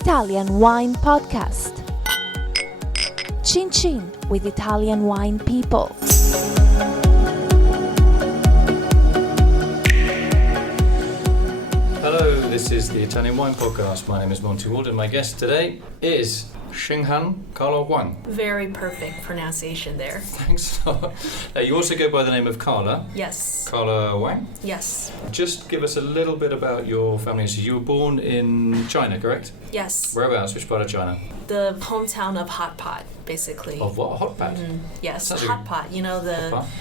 Italian Wine Podcast. Chin Chin with Italian wine people. Hello, this is the Italian Wine Podcast. My name is Monty, Waldin. My guest today is Shenghan Carla Wang. Very perfect pronunciation there. Thanks a lot. You also go by the name of Carla. Yes. Carla Wang. Yes. Just give us a little bit about your family. So you were born in China, correct? Yes. Whereabouts? Which part of China? The hometown of hot pot, basically. Of what? Hot pot? Yes, Sounds hot like pot. You know,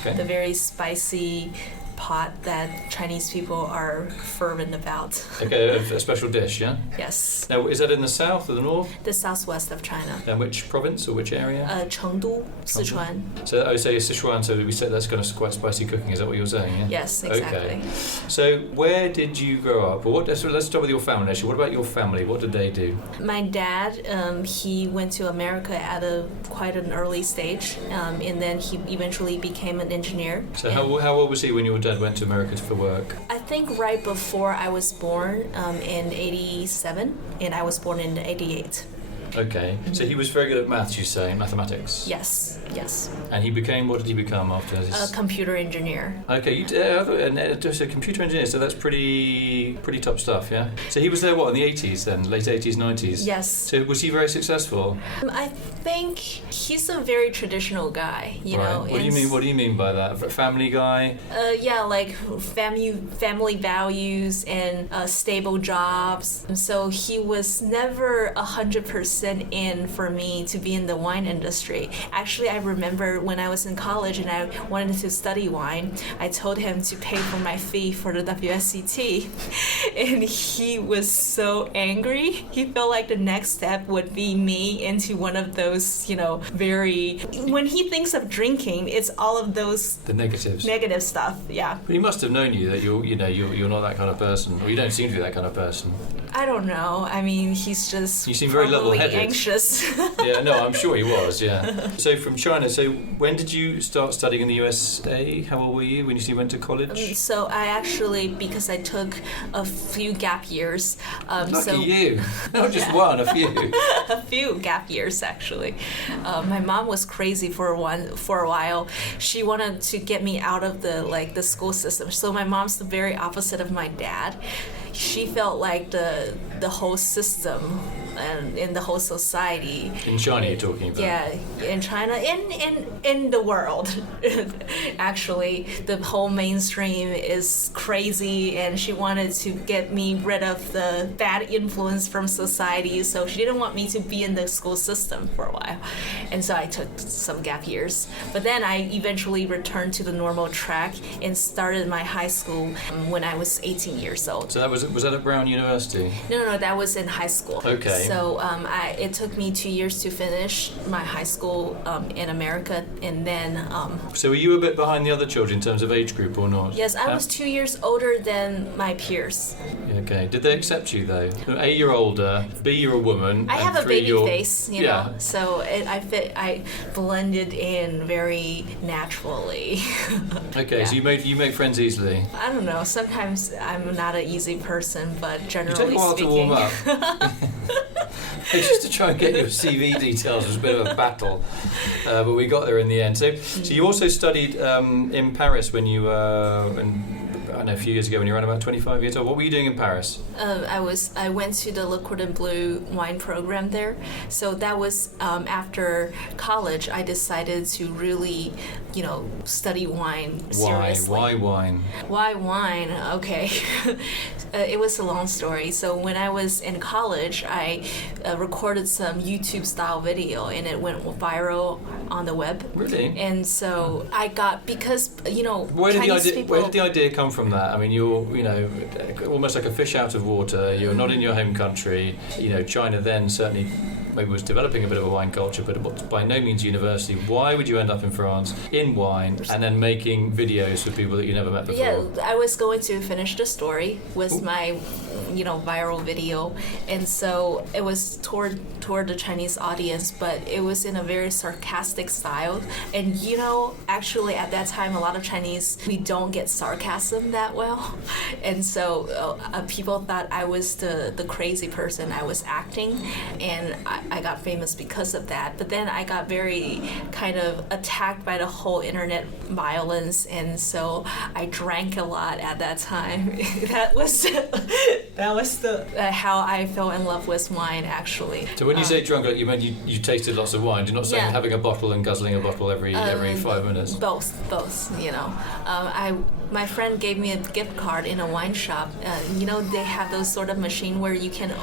Okay. the very spicy pot that Chinese people are fervent about. Okay, a special dish, yeah? Yes. Now, is that in the south or the north? The southwest of China. And which province or which area? Chengdu, Sichuan. So I would say Sichuan, so we said that's kind of quite spicy cooking, is that what you're saying, yeah? Yes, exactly. Okay. So where did you grow up? Well, let's start with your family actually. What about your family? What did they do? My dad, he went to America at quite an early stage, and then he eventually became an engineer. So how old was he when your dad went to America for work? I think right before I was born, in 87, and I was born in 88. Okay, so he was very good at maths, you say, mathematics? Yes. And what did he become after this? A computer engineer. Okay, just a computer engineer, so that's pretty top stuff, yeah? So he was there, what, in the 80s then? Late 80s, 90s? Yes. So was he very successful? I think he's a very traditional guy, you know. What do you mean by that? A family guy? Yeah, like family values and stable jobs. So he was never 100% in for me to be in the wine industry. Actually, I remember when I was in college and I wanted to study wine, I told him to pay for my fee for the WSET, and he was so angry. He felt like the next step would be me into one of those, when he thinks of drinking, it's all of those The negatives. negative stuff. Yeah. But he must have known you that you're not that kind of person, or you don't seem to be that kind of person. I don't know. I mean, he's just You seem very probably level-headed. anxious. Yeah, no, I'm sure he was, yeah. So from China, when did you start studying in the USA? How old were you when you went to college? So I actually, because I took a few gap years. Lucky you. Not just one, a few. A few gap years, actually. My mom was crazy for a while. She wanted to get me out of the school system. So my mom's the very opposite of my dad. She felt like the whole system and in the whole society. In China, you're talking about? Yeah, in China, in the world. Actually, the whole mainstream is crazy, and she wanted to get me rid of the bad influence from society. So she didn't want me to be in the school system for a while, and so I took some gap years. But then I eventually returned to the normal track and started my high school when I was 18 years old. So was that at Brown University? No, that was in high school. Okay. So it took me 2 years to finish my high school in America, and then. So were you a bit behind the other children in terms of age group or not? Yes, I was 2 years older than my peers. Okay. Did they accept you though? A, you're older. B, you're a woman. I and have a three, baby face, you know, Yeah. so I blended in very naturally. Okay, Yeah. so you make friends easily. I don't know. Sometimes I'm not an easy person, but You generally take a while speaking. to warm up. It's just to try and get your CV details was a bit of a battle, but we got there in the end. So you also studied in Paris when you I know a few years ago when you were around about 25 years old. What were you doing in Paris? I went to the Liquid and Blue wine program there. So that was after college. I decided to really, study wine seriously. Why wine? Why wine? Okay. It was a long story. So when I was in college, I recorded some YouTube style video, and it went viral on the web. Really? And so I got, because Where did Chinese people, the idea come from? That I mean, you're almost like a fish out of water. You're not in your home country. China then certainly maybe was developing a bit of a wine culture, but by no means university. Why would you end up in France in studying wine and then making videos for people that you never met before. Yeah, I was going to finish the story with my, viral video, and so it was toward the Chinese audience, but it was in a very sarcastic style. And actually at that time, a lot of Chinese, we don't get sarcasm that well, and so people thought I was the crazy person. I was acting, and I got famous because of that. But then I got very kind of attacked by the whole internet violence, and so I drank a lot at that time. that was how I fell in love with wine, actually. So when you say drunk, you mean you tasted lots of wine. You're not saying having a bottle and guzzling a bottle every 5 minutes. Both. My friend gave me a gift card in a wine shop. They have those sort of machine where you can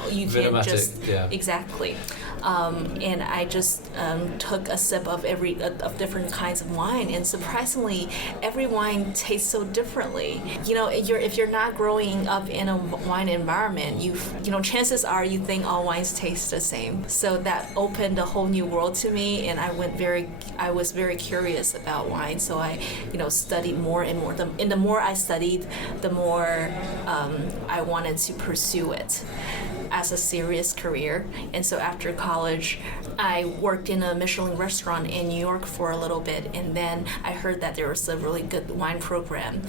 just exactly. And I just took a sip of of different kinds of wine, and surprisingly, every wine tastes so differently. If you're not growing up in a wine environment, chances are you think all wines taste the same. So that opened a whole new world to me, and I was very curious about wine. So I, studied more and more. The more I studied, the more I wanted to pursue it as a serious career. And so after college, I worked in a Michelin restaurant in New York for a little bit, and then I heard that there was a really good wine program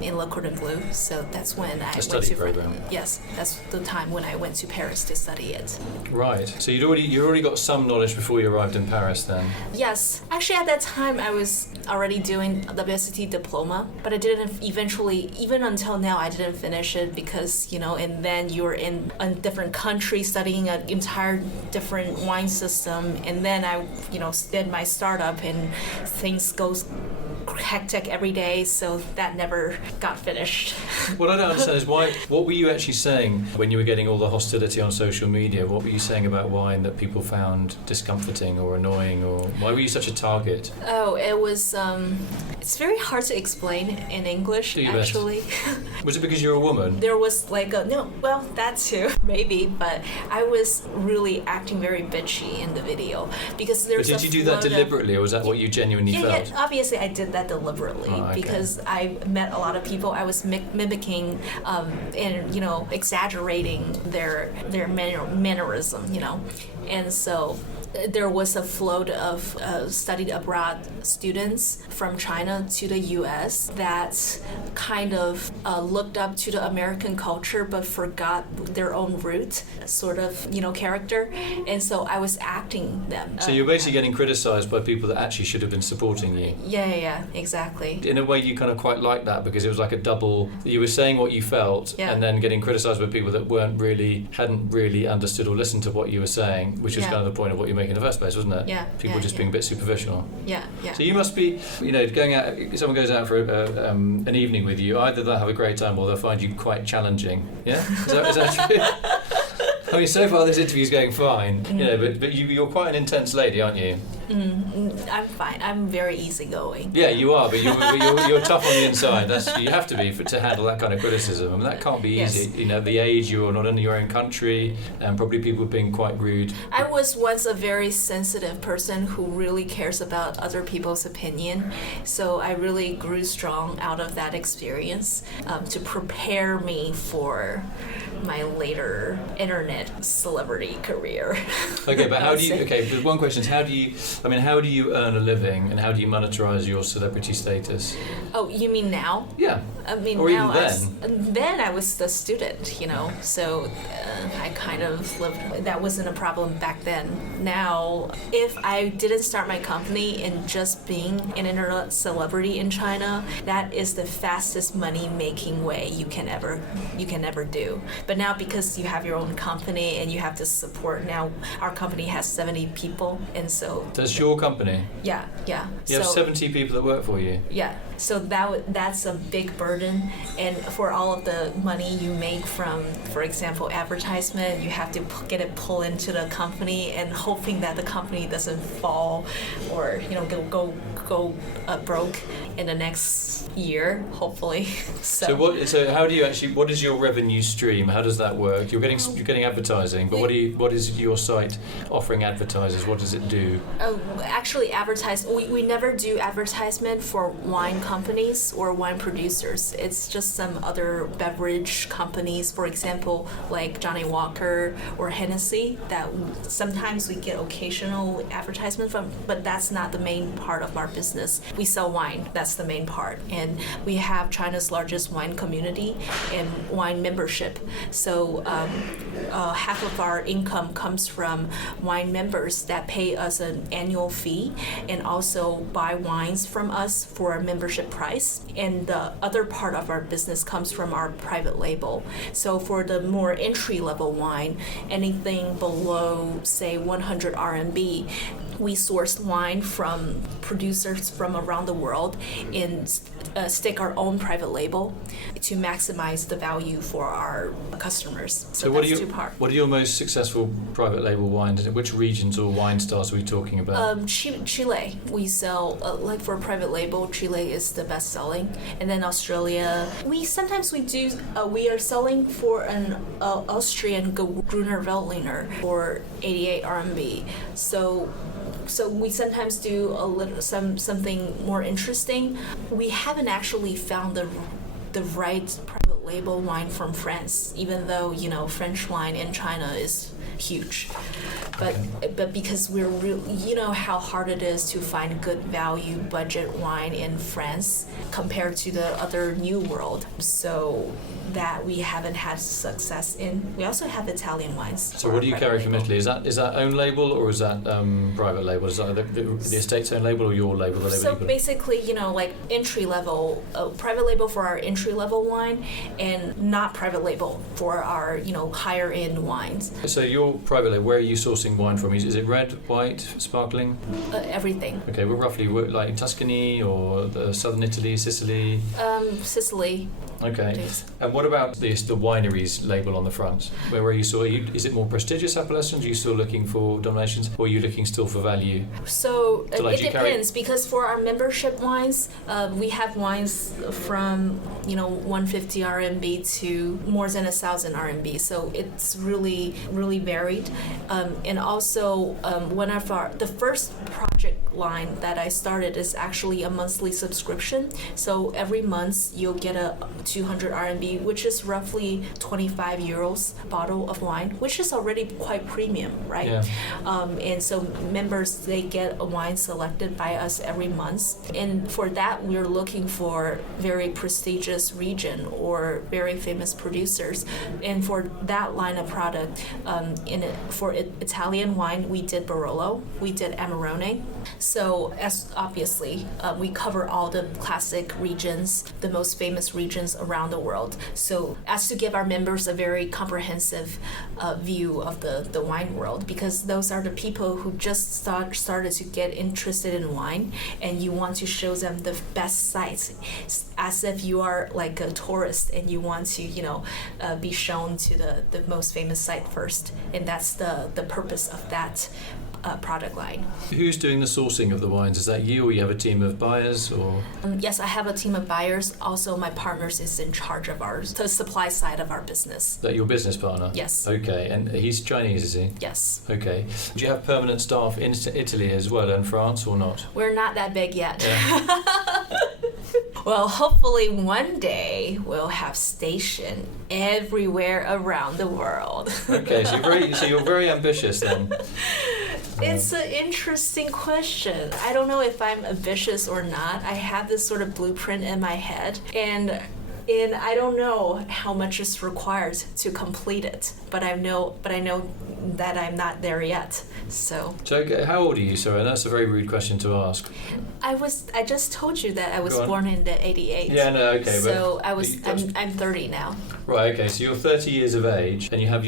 in Le Cordon Bleu. So that's when I went to program. Yes, that's the time when I went to Paris to study it. Right. So you already got some knowledge before you arrived in Paris then. Yes. Actually, at that time, I was already doing the WSET diploma, but I didn't eventually, even until now, I didn't finish it because, and then you're in a different country studying an entire different wine system. And then I, did my startup, and things go hectic every day, so that never got finished. What I don't understand is what were you actually saying when you were getting all the hostility on social media? What were you saying about wine that people found discomforting or annoying, or why were you such a target? Oh, it was, it's very hard to explain in English, actually. Was it because you're a woman? There was that too, maybe, but I was really acting very bitchy in the video because there's. But did you do that deliberately, or was that what you genuinely felt? Yeah, obviously I did that deliberately because I met a lot of people. I was mimicking and exaggerating their mannerism, and so there was a float of studied abroad students from China to the U.S. that kind of looked up to the American culture but forgot their own root, sort of, character. And so I was acting them. So you're basically getting criticized by people that actually should have been supporting you. Yeah, exactly. In a way, you kind of quite liked that because it was like a double. You were saying what you felt and then getting criticized by people that hadn't really understood or listened to what you were saying, which was kind of the point of what you make in the first place, wasn't it? Yeah. People just being a bit superficial. Yeah. So you must be, going out. If someone goes out for an evening with you, either they'll have a great time or they'll find you quite challenging. Yeah, is that true? I mean, so far this interview's going fine, but you're quite an intense lady, aren't you? I'm fine. I'm very easygoing. Yeah, you are, but you're tough on the inside. You have to be to handle that kind of criticism. I mean, that can't be easy. The age, you're not in your own country, and probably people being quite rude. I was once a very sensitive person who really cares about other people's opinion, so I really grew strong out of that experience to prepare me for my later internet celebrity career. Okay, but there's one question is how do you earn a living and how do you monetize your celebrity status? Oh, you mean now? Yeah. I mean, or now even then I was a student, so I kind of lived, that wasn't a problem back then. Now, if I didn't start my company and just being an internet celebrity in China, that is the fastest money-making way you can ever do. But now because you have your own company and you have to support, now our company has 70 people, and so... That's your company? Yeah. You have 70 people that work for you? Yeah. So that's a big burden, and for all of the money you make from, for example, advertisement, you have to get it pulled into the company, and hoping that the company doesn't fall or go broke. in the next year, hopefully. So how do you actually? What is your revenue stream? How does that work? You're getting advertising, but what is your site offering advertisers? What does it do? Actually, we never do advertisement for wine companies or wine producers. It's just some other beverage companies, for example, like Johnny Walker or Hennessy, that sometimes we get occasional advertisement from, but that's not the main part of our business. We sell wine, that's the main part. And we have China's largest wine community and wine membership. So half of our income comes from wine members that pay us an annual fee and also buy wines from us for a membership price. And the other part of our business comes from our private label. So for the more entry-level wine, anything below, say, 100 RMB, we source wine from producers from around the world and stick our own private label to maximize the value for our customers. So that's two parts. What are your most successful private label wines? Which regions or wine styles are we talking about? Chile. We sell, like for private label, Chile is the best selling. And then Australia. We are selling for an Austrian Gruner Veltliner for 88 RMB. So we sometimes do something more interesting. We haven't actually found the right private label wine from France, even though French wine in China is huge. But because we're how hard it is to find good value budget wine in France compared to the other new world. So that we haven't had success in. We also have Italian wines. So what do you carry from Italy? Is that own label or is that private label? Is that the estate's own label or your label? So basically, like entry level, private label for our entry level wine, and not private label for our higher end wines. So your private label, where are you sourcing wine from? Is it red, white, sparkling? Everything. Okay, well roughly like Tuscany or southern Italy, Sicily? Sicily. Okay. And what about the wineries label on the front? Where you saw, is it more prestigious appellations? Are you still looking for dominations, or are you looking still for value? So it depends, because for our membership wines, we have wines from 150 RMB to more than 1,000 RMB. So it's really, really varied. And also, the first project line that I started is actually a monthly subscription. So every month you'll get a 200 RMB, which is roughly 25 euros bottle of wine, which is already quite premium, right? Yeah. And so members, they get a wine selected by us every month. And for that, we're looking for very prestigious region or very famous producers. And for that line of product, for Italian wine, we did Barolo, we did Amarone. So as obviously, we cover all the classic regions, the most famous regions around the world. So as to give our members a very comprehensive view of the wine world, because those are the people who just started to get interested in wine, and you want to show them the best sites, as if you are like a tourist and you want to be shown to the most famous site first. And that's the purpose of that product line. Who's doing the sourcing of the wines? Is that you, or you have a team of buyers, or? Yes, I have a team of buyers. Also, my partners is in charge of the supply side of our business. That your business partner? Yes. Okay, and he's Chinese, is he? Yes. Okay. Do you have permanent staff in Italy as well, and France, or not? We're not that big yet. Yeah. Well, hopefully one day we'll have station everywhere around the world. Okay, so you're very ambitious then. It's an interesting question. I don't know if I'm ambitious or not. I have this sort of blueprint in my head, and I don't know how much is required to complete it. But I know that I'm not there yet. So how old are you? Sorry, that's a very rude question to ask. I just told you that I was born in the 88. Yeah, no, okay. So I'm 30 now. Right, okay. So you're 30 years of age, and you have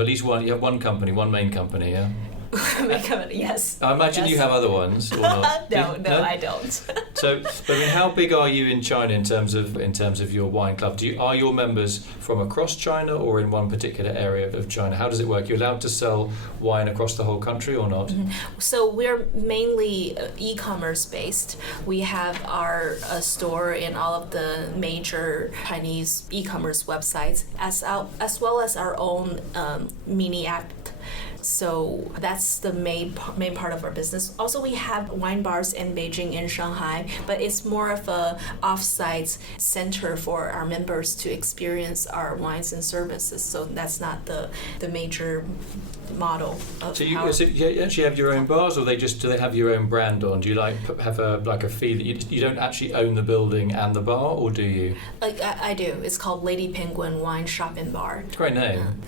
at least one. You have one company, one main company, yeah. Yes. I imagine Yes. you have other ones, or not? No, I don't. So, I mean, how big are you in China in terms of your wine club? Are your members from across China or in one particular area of China? How does it work? You're allowed to sell wine across the whole country or not? So we're mainly e-commerce based. We have our store in all of the major Chinese e-commerce websites, as well as our own mini app. So that's the main part of our business. Also, we have wine bars in Beijing and Shanghai, but it's more of a off-site center for our members to experience our wines and services. So that's not the major model of so you actually have your own bars, or do they have your own brand on? Do you have a fee that you don't actually own the building and the bar, or do you? I do. It's called Lady Penguin Wine Shop and Bar. Great name.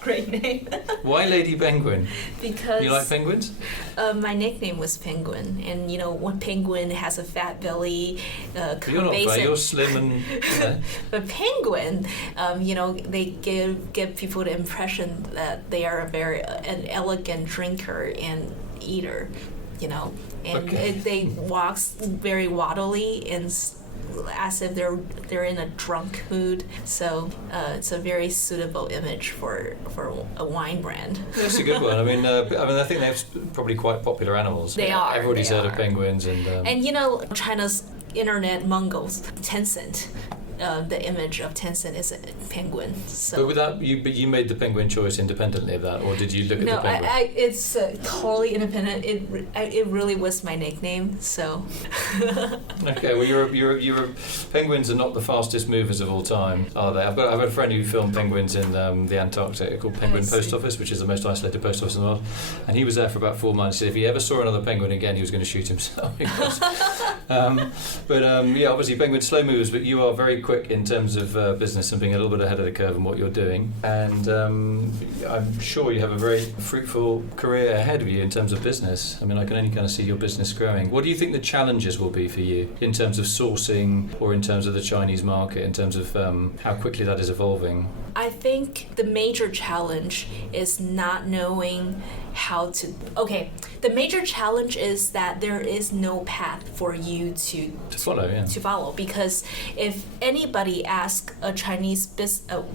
Great name. Why Lady Penguin? Because you like penguins? My nickname was Penguin, and one penguin has a fat belly. You're not fat. You're slim and. But penguin, they give people the impression that they are an elegant drinker and eater, and they walk very waddly and as if they're in a drunk mood. So it's a very suitable image for a wine brand. That's a good one. I mean, I think they're probably quite popular animals. They are. Everybody's heard of penguins and. China's internet mongols, Tencent. The image of Tencent is a penguin. So. But you made the penguin choice independently of that, or did you look at the penguin? No, it's totally independent. It really was my nickname. So. Okay, well, penguins are not the fastest movers of all time, are they? I've got a friend who filmed penguins in the Antarctic called Penguin Post Office, which is the most isolated post office in the world, and he was there for about 4 months. He said if he ever saw another penguin again, he was going to shoot himself. Obviously penguins slow movers, but you are very quick in terms of business and being a little bit ahead of the curve in what you're doing, and I'm sure you have a very fruitful career ahead of you in terms of business. I mean, I can only kind of see your business growing. What do you think the challenges will be for you in terms of sourcing or in terms of the Chinese market, in terms of how quickly that is evolving? I think the major challenge is not knowing how to. Okay, the major challenge is that there is no path for you to follow. Yeah. To follow, because if anybody asks a Chinese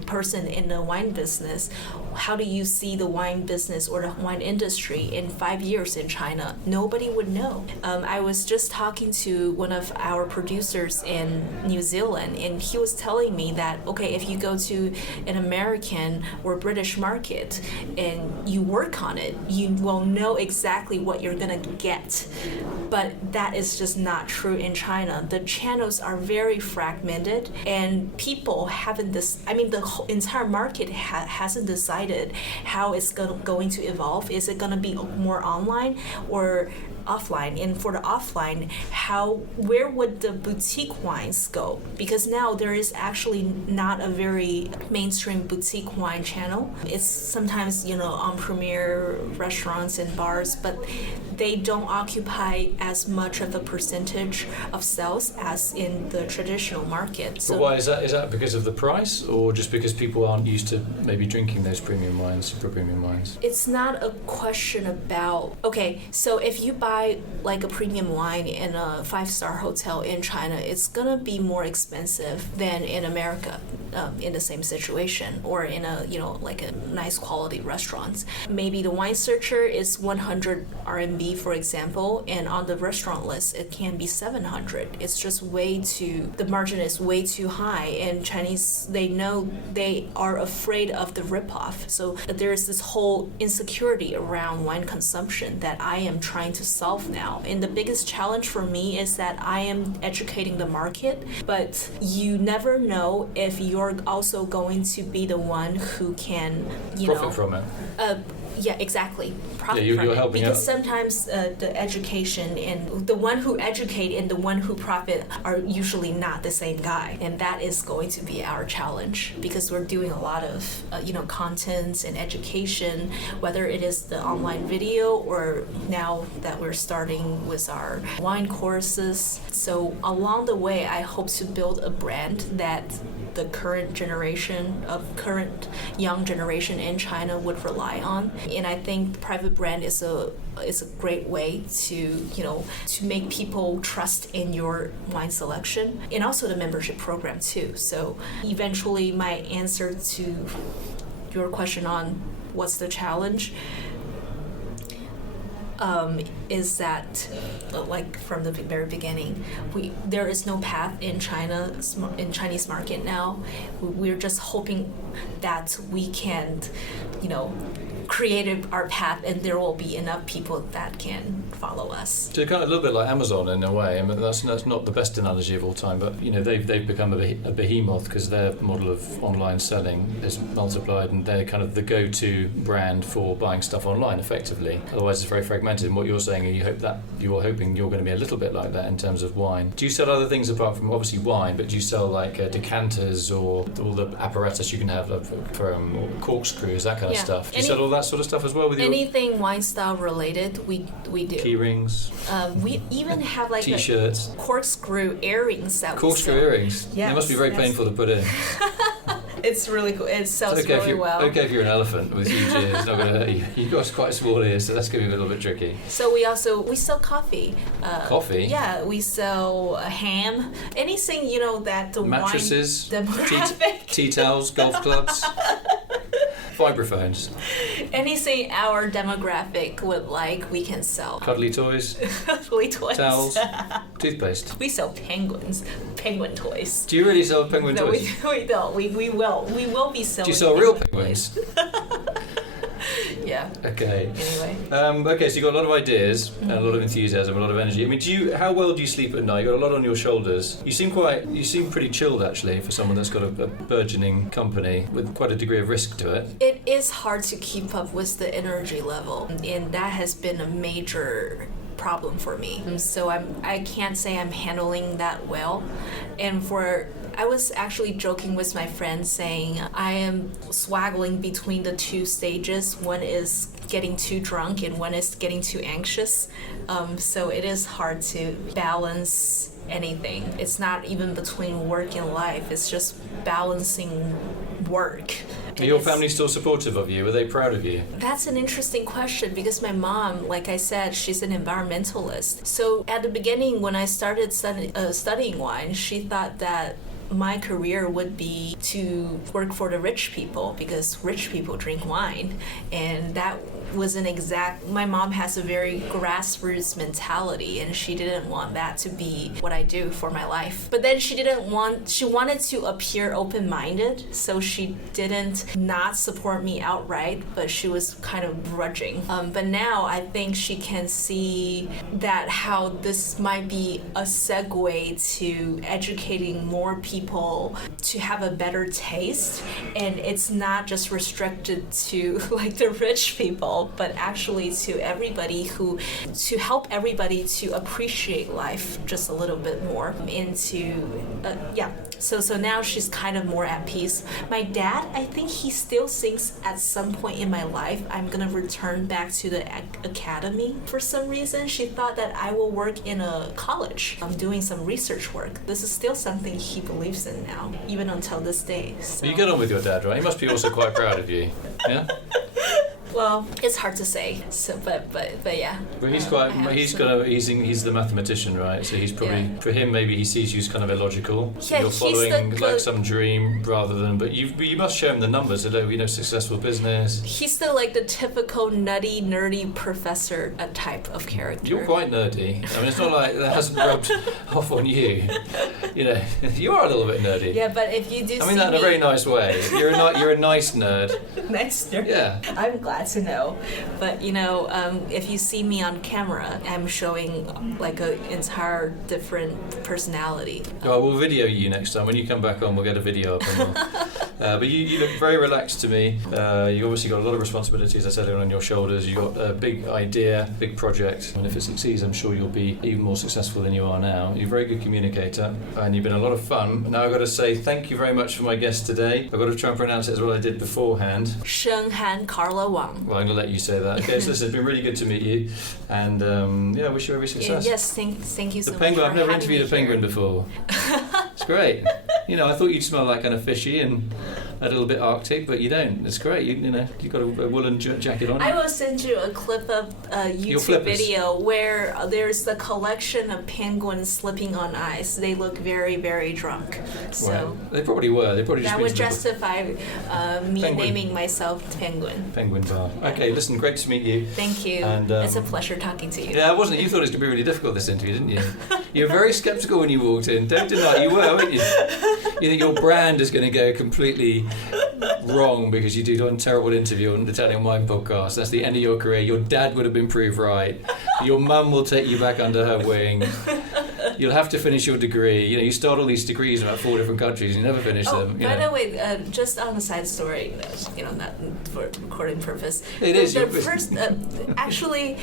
person in the wine business, how do you see the wine business or the wine industry in 5 years in China? Nobody would know. I was just talking to one of our producers in New Zealand, and he was telling me that, okay, if you go to an American or British market and you work on it, you will know exactly what you're gonna get. But that is just not true in China. The channels are very fragmented, and people haven't the whole entire market hasn't decided how it's going to evolve. Is it gonna be more online or offline? And for the offline, where would the boutique wines go? Because now there is actually not a very mainstream boutique wine channel. It's sometimes on premier restaurants and bars, but they don't occupy as much of a percentage of sales as in the traditional market. So, but why is that? Is that because of the price, or just because people aren't used to maybe drinking those premium wines, super premium wines? It's not a question about, okay, so if you buy like a premium wine in a 5-star hotel in China, it's gonna be more expensive than in America, in the same situation, or in a like a nice quality restaurant. Maybe the wine searcher is 100 RMB, for example, and on the restaurant list it can be 700. It's just the margin is way too high, and Chinese, they are afraid of the ripoff. So there's this whole insecurity around wine consumption that I am trying to solve now. And the biggest challenge for me is that I am educating the market, but you never know if you're also going to be the one who can, profit from it. Yeah, exactly. Profit you're from it. helping because out. Sometimes the education and the one who educate and the one who profit are usually not the same guy, and that is going to be our challenge, because we're doing a lot of content and education, whether it is the online video or now that we're starting with our wine courses. So along the way, I hope to build a brand that the current young generation in China would rely on. And I think private brand is a great way to make people trust in your wine selection, and also the membership program too. So eventually my answer to your question on what's the challenge is that, like from the very beginning, there is no path in Chinese market now. We're just hoping that we can, create our path, and there will be enough people that can follow us. So kind of a little bit like Amazon in a way. I mean, that's not the best analogy of all time, but they've become a behemoth because their model of online selling is multiplied, and they're kind of the go-to brand for buying stuff online effectively. Otherwise, it's very fragmented. And what you're saying, you're hoping you're going to be a little bit like that in terms of wine. Do you sell other things apart from obviously wine? But do you sell like decanters or all the apparatus you can have from corkscrews, that kind of stuff? Do you sell all that sort of stuff as well with anything wine style related? We do. Key rings. We even have like T-shirts. Corkscrew earrings that corkscrew earrings. Yes, they must be very painful to put in. It's really cool. It sells really well. Okay, if you're an elephant with huge ears, it's not going to hurt you. You've got quite small ears, so that's going to be a little bit tricky. So we sell coffee. Coffee? Yeah, we sell ham. Anything that the mattresses, wine demographic. Tea towels, golf clubs. Vibraphones. Anything our demographic would like, we can sell. Cuddly toys. Cuddly toys. Towels. Toothpaste. We sell penguin toys. Do you really sell penguin toys? No, we don't. We will be selling. Do you sell real penguins? Yeah. Okay. Anyway. Okay, so you've got a lot of ideas and a lot of enthusiasm, a lot of energy. I mean, how well do you sleep at night? You've got a lot on your shoulders. You seem pretty chilled actually for someone that's got a burgeoning company with quite a degree of risk to it. It is hard to keep up with the energy level, and that has been a major problem for me. So I can't say I'm handling that well. And I was actually joking with my friend saying I am swaggling between the two stages. One is getting too drunk and one is getting too anxious. So it is hard to balance anything. It's not even between work and life. It's just balancing work. Are your family still supportive of you? Are they proud of you? That's an interesting question because my mom, like I said, she's an environmentalist. So at the beginning when I started studying wine, she thought that my career would be to work for the rich people because rich people drink wine, and that wasn't my mom has a very grassroots mentality, and she didn't want that to be what I do for my life. But then she wanted to appear open-minded, so she didn't not support me outright, but she was kind of grudging. But now I think she can see that how this might be a segue to educating more people to have a better taste, and it's not just restricted to like the rich people, but actually to everybody to help everybody to appreciate life just a little bit more So now she's kind of more at peace. My dad, I think he still thinks at some point in my life I'm gonna return back to the academy. For some reason, she thought that I will work in a college. I'm doing some research work. This is still something he believes in now, even until this day. So. You get on with your dad, right? He must be also quite proud of you. Yeah? Well, it's hard to say. So, but yeah. But he's he's the mathematician, right? So he's probably for him maybe he sees you as kind of illogical. Yeah, you're following like some dream rather than. But you must show him the numbers. Successful business. He's the typical nutty, nerdy professor type of character. You're quite nerdy. I mean, it's not like that hasn't rubbed off on you. You are a little bit nerdy. Yeah, but if you do. I mean that in a very nice way. You're a nice nerd. Nice nerd. Yeah. I'm glad to know, but if you see me on camera, I'm showing like an entire different personality. Well, we'll video you next time when you come back on. We'll get a video up. But you look very relaxed to me. You obviously got a lot of responsibilities, as I said, on your shoulders. You got a big idea, big project, and if it succeeds, I'm sure you'll be even more successful than you are now. You're a very good communicator, and you've been a lot of fun. Now I've got to say thank you very much for my guest today. I've got to try and pronounce it as well as I did beforehand. Shenghan Carla Wang. Well, I'm going to let you say that. Okay, so listen, it's been really good to meet you, and I wish you every success. Yes, thank you so much. The penguin. For I've never having interviewed a penguin before. It's great. You know, I thought you'd smell like kind of fishy and a little bit Arctic, but you don't. It's great. You know, you've got a woolen jacket on. I will send you a clip of a YouTube video where there's the collection of penguins slipping on ice. They look very, very drunk. So well, they probably were. They probably just that would justify me naming myself Penguin. Penguin Bar. Okay, listen, great to meet you. Thank you. And, it's a pleasure talking to you. Yeah, it wasn't. You thought it was going to be really difficult, this interview, didn't you? You were very sceptical when you walked in. Don't deny you were, weren't you? You think your brand is going to go completely wrong because you did a terrible interview on the Italian Wine Podcast. That's the end of your career. Your dad would have been proved right. Your mum will take you back under her wing. You'll have to finish your degree. You know, you start all these degrees in about 4 different countries and you never finish them. By the way, just on the side story, you know, not for recording purpose. It is. The first, actually,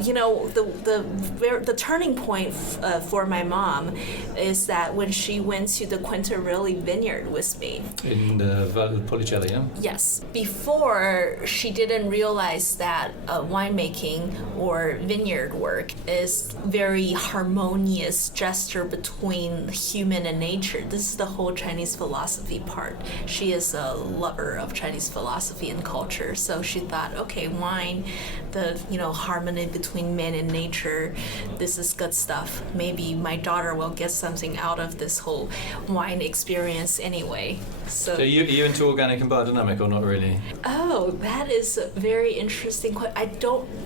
you know, the turning point for my mom is that when she went to the Quintarelli vineyard with me. In Policelli, yeah? Yes. Before, she didn't realize that winemaking or vineyard work is very harmonious gesture between human and nature. This is the whole Chinese philosophy part. She is a lover of Chinese philosophy and culture, so she thought, okay, wine, the harmony between man and nature, this is good stuff. Maybe my daughter will get something out of this whole wine experience anyway. So are you into organic and biodynamic or not really? Oh, that is a very interesting question.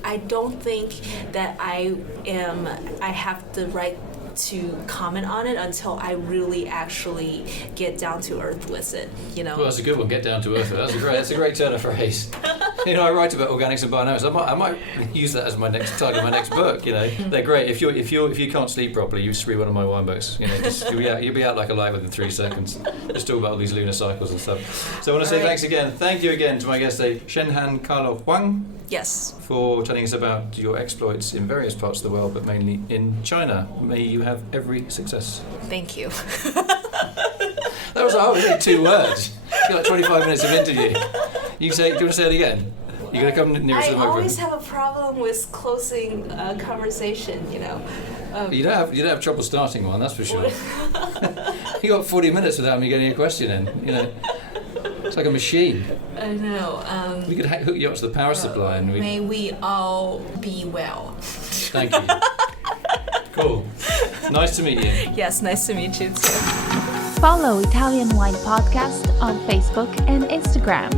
I don't think that I have the right to comment on it until I really actually get down to earth with it, you know. Well, that's a good one. Get down to earth. That's a great turn of phrase. You know, I write about organics and biodynamics. I might use that as my next target, my next book. You know, they're great. If you can't sleep properly, you just read one of my wine books. You know, you'll be out like a light within 3 seconds. Just talk about all these lunar cycles and stuff. So I want to say thanks again. Thank you again to my guest today, Shenghan Carlo Wang. Yes. For telling us about your exploits in various parts of the world, but mainly in China. May you have every success. Thank you. That was only 2 words. You got like 25 minutes of interview. Do you want to say it again? You're going to come nearer to the microphone. I always have a problem with closing a conversation, you know. You don't have trouble starting one, that's for sure. You got 40 minutes without me getting a question in, you know. It's like a machine. I know. We could hook you up to the power supply. And may we all be well. Thank you. Cool. Nice to meet you. Yes, nice to meet you too. Follow Italian Wine Podcast on Facebook and Instagram.